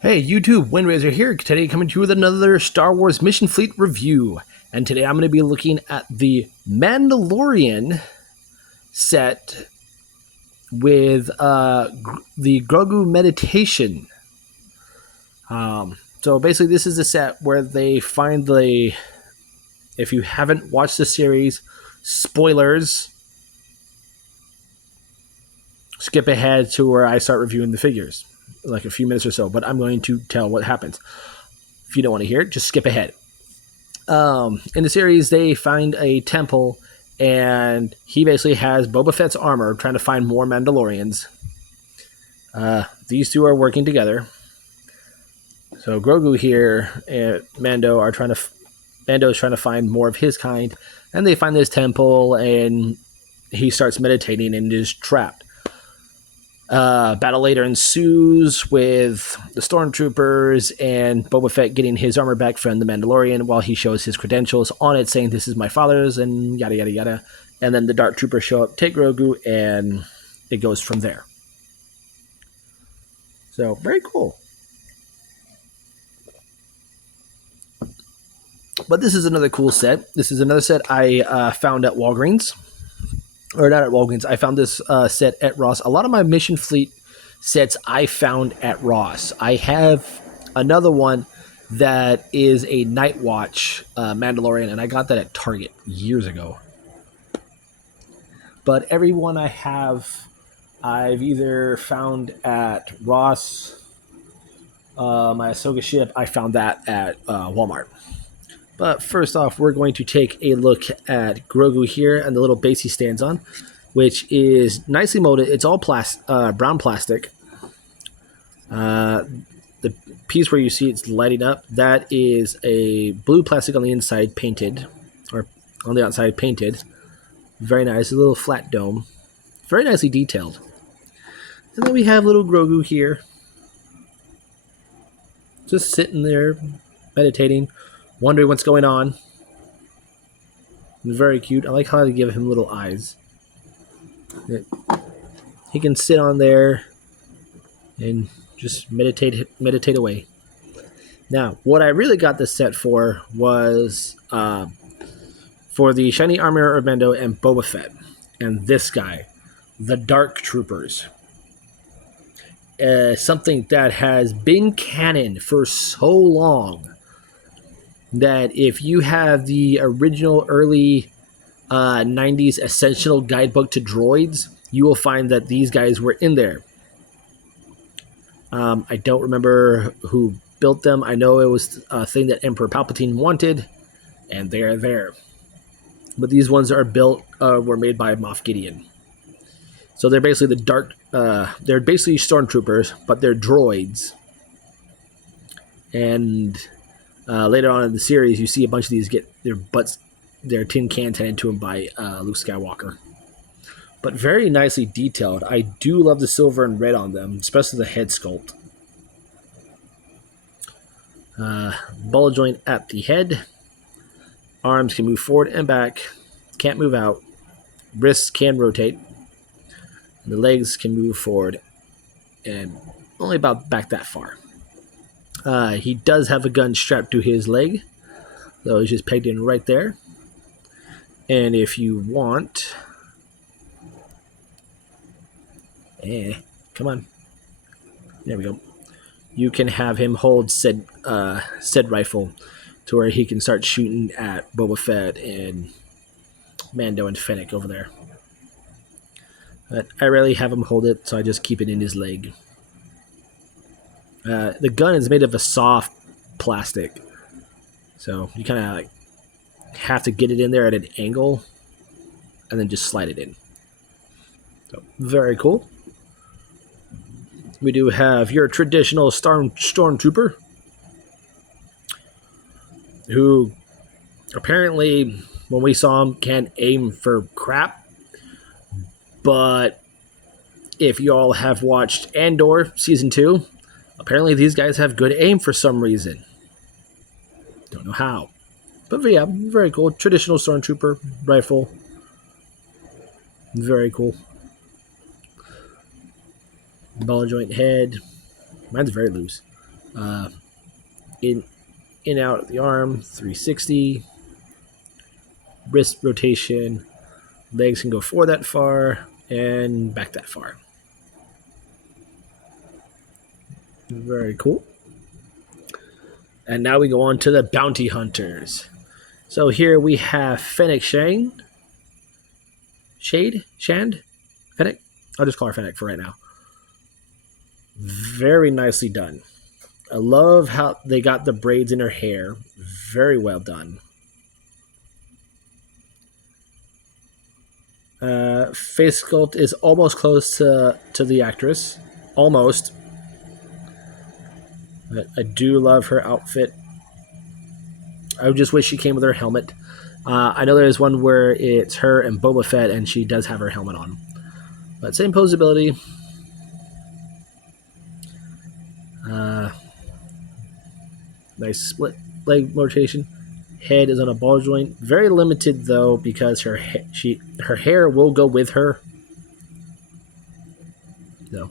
Hey YouTube, Windraiser here, today coming to you with another Star Wars Mission Fleet review. And today I'm going to be looking at the Mandalorian set with the Grogu Meditation. So basically this is a set where they find if you haven't watched the series, spoilers, skip ahead to where I start reviewing the figures, like a few minutes or so, but I'm going to tell what happens. If you don't want to hear it, just skip ahead. In the series, they find a temple, and he basically has Boba Fett's armor, trying to find more Mandalorians. These two are working together. So Grogu here and Mando are Mando is trying to find more of his kind, and they find this temple, and he starts meditating and is trapped. Battle later ensues with the stormtroopers and Boba Fett getting his armor back from the Mandalorian while he shows his credentials on it, saying this is my father's and yada yada yada. And then the Dark Troopers show up, take Grogu, and it goes from there. So very cool. But this is another cool set. This is another set I found at Walgreens. Or not at Walgreens. I found this set at Ross. A lot of my Mission Fleet sets I found at Ross. I have another one that is a Night Watch Mandalorian, and I got that at Target years ago. But every one I have, I've either found at Ross. My Ahsoka ship, I found that at Walmart. But first off, we're going to take a look at Grogu here and the little base he stands on, which is nicely molded. It's all brown plastic. The piece where you see it's lighting up, that is a blue plastic on the inside painted, or on the outside painted. Very nice, a little flat dome. Very nicely detailed. And then we have little Grogu here, just sitting there, meditating, wondering what's going on. Very cute. I like how they give him little eyes. He can sit on there and just meditate away. Now, what I really got this set for was for the shiny armor of Mando and Boba Fett, and this guy, the Dark Troopers. Something that has been canon for so long that if you have the original early 90s Essential Guidebook to Droids, you will find that these guys were in there. I don't remember who built them. I know it was a thing that Emperor Palpatine wanted, and they're there. But these ones are were made by Moff Gideon. So they're basically they're basically stormtroopers, but they're droids. And later on in the series, you see a bunch of these get their tin cans handed to them by Luke Skywalker. But very nicely detailed. I do love the silver and red on them, especially the head sculpt. Ball joint at the head. Arms can move forward and back. Can't move out. Wrists can rotate. And the legs can move forward and only about back that far. He does have a gun strapped to his leg, so it's just pegged in right there. And if you want, come on, there we go. You can have him hold said rifle to where he can start shooting at Boba Fett and Mando and Fennec over there. But I rarely have him hold it, so I just keep it in his leg. The gun is made of a soft plastic, so you kind of like have to get it in there at an angle and then just slide it in. So very cool. We do have your traditional stormtrooper, who apparently, when we saw him, can't aim for crap. But if you all have watched Andor Season 2, apparently these guys have good aim for some reason. Don't know how. But yeah, very cool. Traditional stormtrooper rifle. Very cool. Ball joint head. Mine's very loose. In out of the arm, 360. Wrist rotation, legs can go forward that far and back that far. Very cool. And now we go on to the bounty hunters. So here we have Fennec Shand. Fennec? I'll just call her Fennec for right now. Very nicely done. I love how they got the braids in her hair. Very well done. Face sculpt is almost close to the actress. Almost. But I do love her outfit. I just wish she came with her helmet. I know there's one where it's her and Boba Fett, and she does have her helmet on. But same posability. Nice split leg rotation. Head is on a ball joint. Very limited though, because her hair will go with her. No.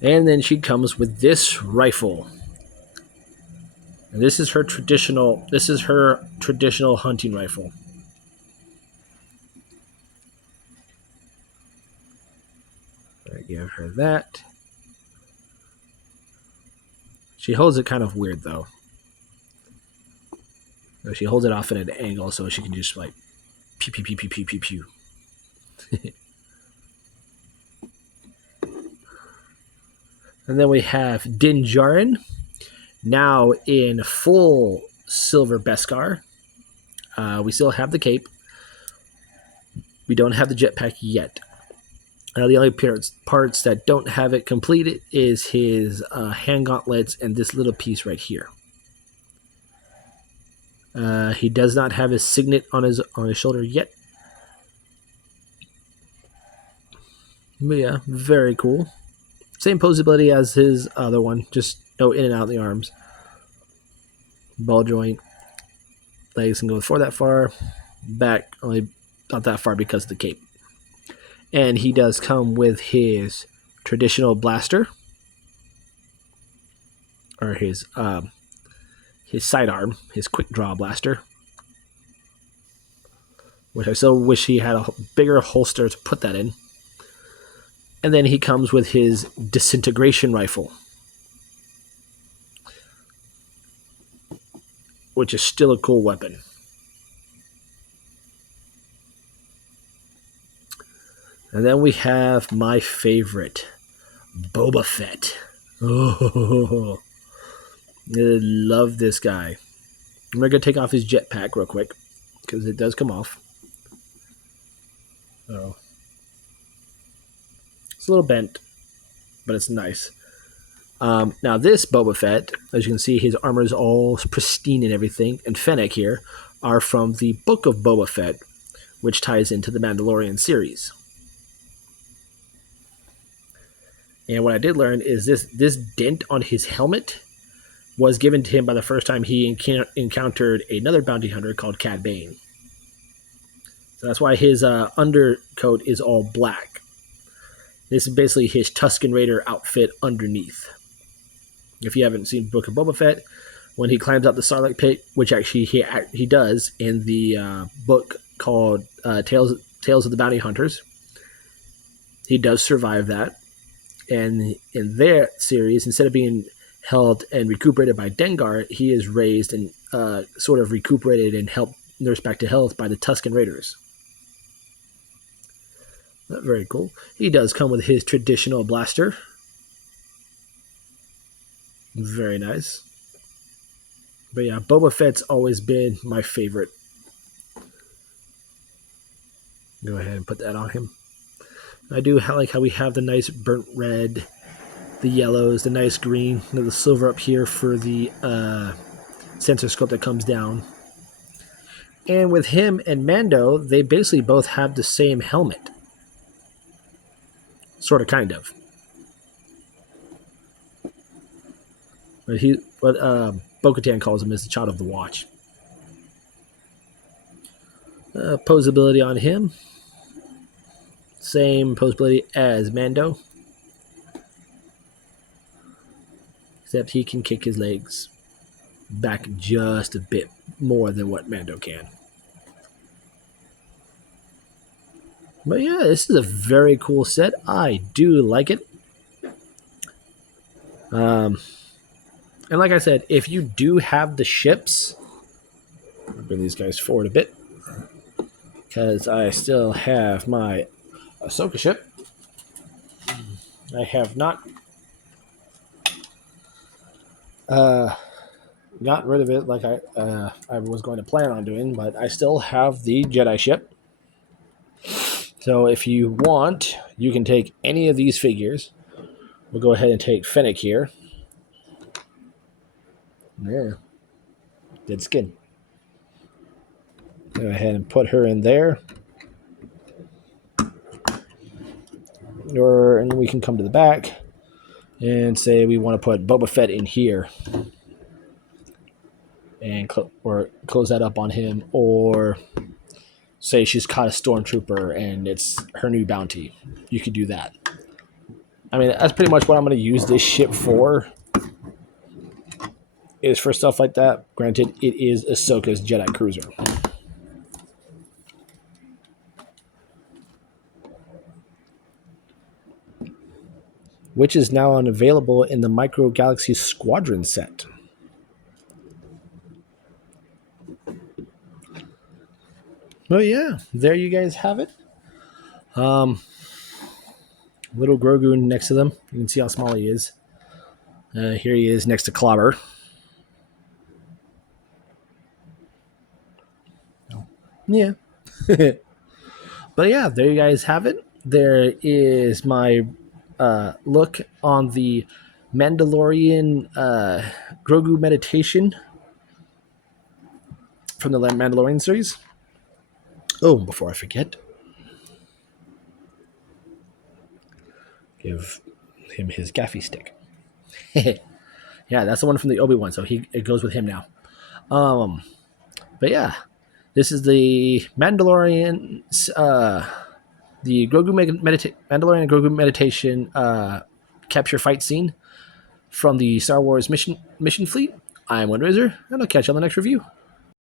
And then she comes with this rifle. And this is her traditional hunting rifle. I give her that. She holds it kind of weird though. She holds it off at an angle so she can just like pew pew pew pew pew pew pew. And then we have Din Djarin, now in full silver Beskar. We still have the cape. We don't have the jetpack yet. The only parts that don't have it completed is his hand gauntlets and this little piece right here. He does not have his signet on his shoulder yet. But yeah, very cool. Same posability as his other one, just no in and out of the arms. Ball joint. Legs can go forward that far. Back only not that far because of the cape. And he does come with his traditional blaster. Or his sidearm, his quick draw blaster. Which I still wish he had a bigger holster to put that in. And then he comes with his disintegration rifle, which is still a cool weapon. And then we have my favorite, Boba Fett. Oh, I love this guy. I'm going to take off his jetpack real quick, because it does come off. Oh. It's a little bent, but it's nice. Now this Boba Fett, as you can see, his armor is all pristine and everything, and Fennec here are from the Book of Boba Fett, which ties into the Mandalorian series. And what I did learn is this dent on his helmet was given to him by the first time he encountered another bounty hunter called Cad Bane. So that's why his undercoat is all black. This is basically his Tusken Raider outfit underneath. If you haven't seen Book of Boba Fett, when he climbs out the Sarlacc pit, which actually he does in the book called Tales of the Bounty Hunters, he does survive that. And in their series, instead of being held and recuperated by Dengar, he is raised and sort of recuperated and helped nurse back to health by the Tusken Raiders. Very cool. He does come with his traditional blaster. Very nice. But yeah, Boba Fett's always been my favorite. Go ahead and put that on him. I do like how we have the nice burnt red, the yellows, the nice green, the silver up here for the sensor scope that comes down. And with him and Mando, they basically both have the same helmet. Sort of, kind of. What Bo-Katan calls him is the child of the watch. Posability on him. Same posability as Mando. except he can kick his legs back just a bit more than what Mando can. But yeah, this is a very cool set. I do like it. And like I said, if you do have the ships, I'll bring these guys forward a bit because I still have my Ahsoka ship. I have not gotten rid of it like I was going to plan on doing, but I still have the Jedi ship. So if you want, you can take any of these figures. We'll go ahead and take Fennec here. Yeah. Dead skin. Go ahead and put her in there. And we can come to the back and say we want to put Boba Fett in here. And close that up on him. Or say she's caught a stormtrooper and it's her new bounty. You could do that. I mean, that's pretty much what I'm going to use this ship for. Is for stuff like that. Granted, it is Ahsoka's Jedi Cruiser. Which is now unavailable in the Micro Galaxy Squadron set. Well, yeah, there you guys have it. Little Grogu next to them. You can see how small he is. Here he is next to Clobber. Yeah. But yeah, there you guys have it. There is my look on the Mandalorian Grogu meditation from the Mandalorian series. Oh, before I forget, give him his gaffy stick. Yeah, that's the one from the Obi-Wan, so it goes with him now. But yeah, this is the Mandalorian, the Grogu Mandalorian Grogu meditation capture fight scene from the Star Wars mission fleet. I'm Windrazor, and I'll catch you on the next review.